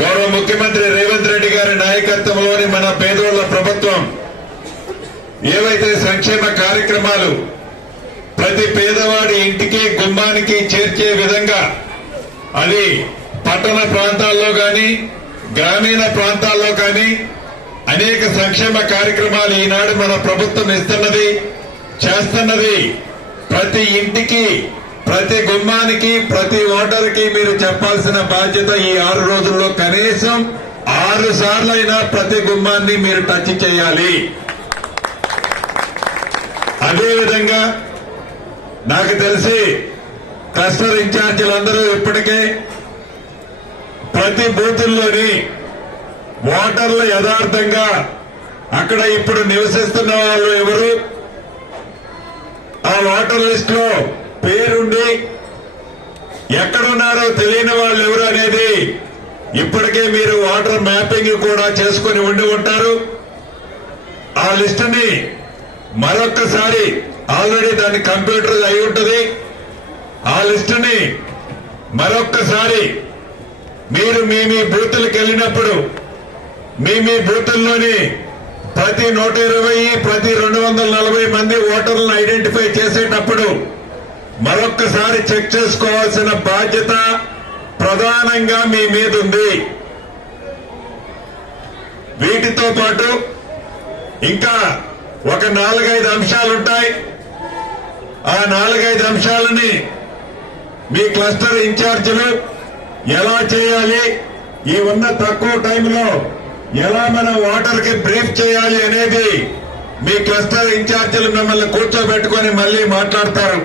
గౌరవ ముఖ్యమంత్రి రేవంత్ రెడ్డి గారి నాయకత్వంలోని మన పేదోళ్ల ప్రభుత్వం ఏవైతే సంక్షేమ కార్యక్రమాలు ప్రతి పేదవాడి ఇంటికి గుమ్మానికి చేర్చే విధంగా అది పట్టణ ప్రాంతాల్లో గాని గ్రామీణ ప్రాంతాల్లో గాని అనేక సంక్షేమ కార్యక్రమాలు ఈనాడు మన ప్రభుత్వం ఇస్తున్నది చేస్తున్నది. ప్రతి ఇంటికి ప్రతి గుమ్మానికి ప్రతి ఓటర్కి మీరు చెప్పాల్సిన బాధ్యత ఈ 6 రోజుల్లో కనీసం 6 సార్లైనా ప్రతి గుమ్మాన్ని మీరు టచ్ చేయాలి. అదేవిధంగా నాకు తెలిసి క్లస్టర్ ఇన్ఛార్జీలందరూ ఇప్పటికే ప్రతి బూతుల్లోని ఓటర్లు యథార్థంగా అక్కడ ఇప్పుడు నివసిస్తున్న వాళ్ళు ఎవరు, ఆ ఓటర్ లిస్ట్ లో పేరుండి ఎక్కడున్నారో తెలియని వాళ్ళు ఎవరు అనేది ఇప్పటికే మీరు ఓటర్ మ్యాపింగ్ కూడా చేసుకుని ఉండి ఉంటారు. ఆ లిస్టుని మరొక్కసారి ఆల్రెడీ దాని కంప్యూటర్ అయి ఉంటుంది. ఆ లిస్టుని మరొక్కసారి మీరు మీ బూతులకు వెళ్ళినప్పుడు మీ బూతుల్లోని ప్రతి 120 ప్రతి 240 మంది ఓటర్లను ఐడెంటిఫై చేసేటప్పుడు మరొక్కసారి చెక్ చేసుకోవాల్సిన బాధ్యత ప్రధానంగా మీ మీద ఉంది. వీటితో పాటు ఇంకా ఒక 4-5 అంశాలుంటాయి. ఆ 4-5 అంశాలని మీ క్లస్టర్ ఇన్ఛార్జీలు ఎలా చేయాలి, ఈ ఉన్న తక్కువ టైంలో ఎలా మన ఓటర్కి బ్రీఫ్ చేయాలి అనేది మీ క్లస్టర్ ఇన్ఛార్జీలు మిమ్మల్ని కూర్చోబెట్టుకుని మళ్లీ మాట్లాడతారు.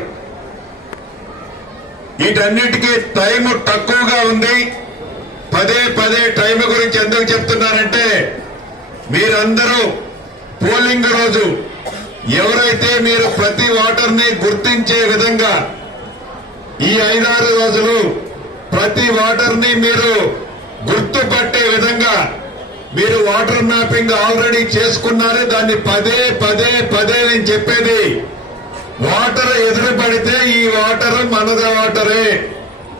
వీటన్నిటికీ టైం తక్కువగా ఉంది. పదే టైం గురించి ఎందుకు చెప్తున్నారంటే మీరందరూ పోలింగ్ రోజు ఎవరైతే మీరు ప్రతి ఓటర్ని గుర్తించే విధంగా ఈ 5-6 రోజులు ప్రతి ఓటర్ని మీరు గుర్తుపట్టే విధంగా మీరు ఓటర్ మ్యాపింగ్ ఆల్రెడీ చేసుకున్నారు. దాన్ని పదే నేను చెప్పేది, ఓటర్ ఎదురు పడితే ఈ ఓటర్ మనద ఓటరే.